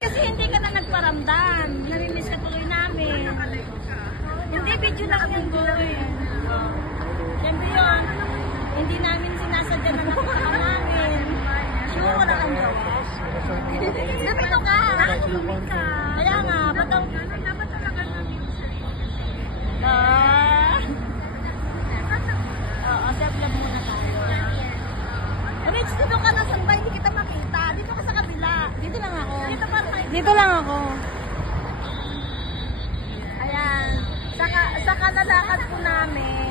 Kasi hindi ka na nagparamdam. Namimiss ka tuloy namin. Hindi, video lang yung boy. Siyempre yun. Hindi namin sinasadya na nakasama namin. Sure, wala kang jowa. Napito ka. Kaya nga, ba't ang... Dapat talaga namin oo, self-love muna tayo. Rich, dito ka na saan ba? Hindi kita makita. Dito ka sa kabila. Dito lang ako. Dito lang ako. Ayan. Sa kalalakad po namin,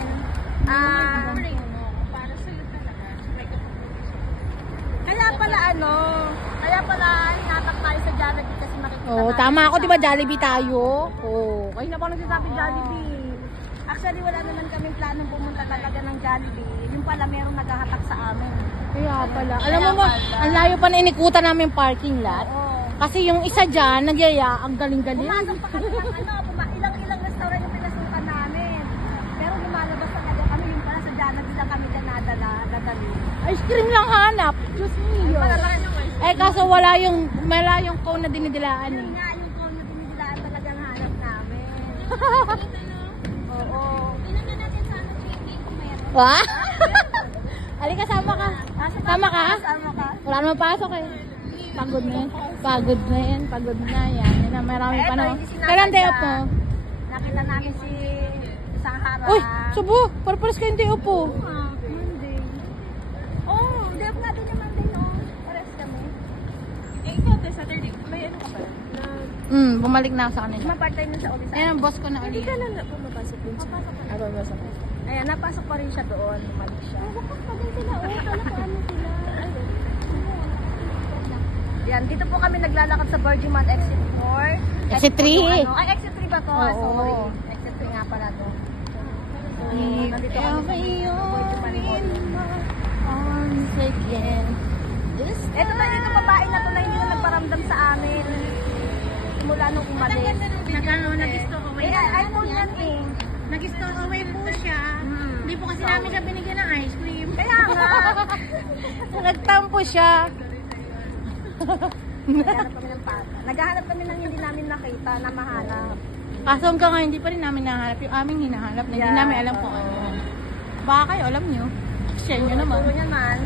kaya pala hinatak tayo sa Jollibee kasi makikita Oo, tama ako, di ba Jollibee tayo? Oo, kayo na pa nagsasabi Jollibee. Actually, wala naman kaming planong pumunta talaga ng Jollibee. Yung pala merong naghahatak sa amin. Kaya pala. Alam mo ba, ang layo pa na inikutan namin parking lot. Oo. Kasi yung isa dyan, nagyaya, ang galing-galing. Pumasok pa kami ng ilang restaurant yung pinasukan namin. Pero lumalabas na kami yung pala sa Jollibee lang kami dyan dadali. Ice cream lang hanap. Diyos mio. Eh kaso wala yung cone na dinidilaan eh. Yun nga, yung cone na dinidilaan talagang hanap namin. Oo. Ilan na natin sa training kung meron. Wah? Halika, sama ka. Sama ka? Sama ka. Wala naman pasok eh. Pagod na yan. Pagod na yan. Pagod na yan. Yan na, marami pa naman. Kailan day off mo? Nakita namin si Sahara. Uy, subo. Parparas kayong day off po. Monday. Oh, day off natin yung Monday, no? Pares kami. Eh, ikaw, Saturday. May ano ka pala? Bumalik na ako sa kanila. Ma-part-time na sa ulit. Ayan ang boss ko na Hindi ulit. ka na pumapasok dun siya. Papasok. Ayan, napasok pa rin siya doon. Bumalik siya. Bukas pa din sila. Kala ko ano sila. Yan, dito po kami naglalakad sa Virgin Mount Exit 4. Exit 3. Ay, Exit 3 ba to? Sorry. Exit 3 nga pala to. Nandito kami sa Virgin Mount. Ito na dito babae na to na hindi na nagparamdam sa amin. Simula nung umalis. Nag-store away. iPhone yan eh. Nag-store away po siya. Hindi po kasi namin siya binigyan ng ice cream. Kaya nga. Nagtampo siya. Naghahanap kami ng pata. Naghahanap kami ng hindi namin nakita na mahanap. Kaso hanggang ngayon, hindi pa rin namin nahanap yung aming hinahanap na hindi namin alam kung ano. Baka kayo alam nyo. Share nyo naman. Puro naman.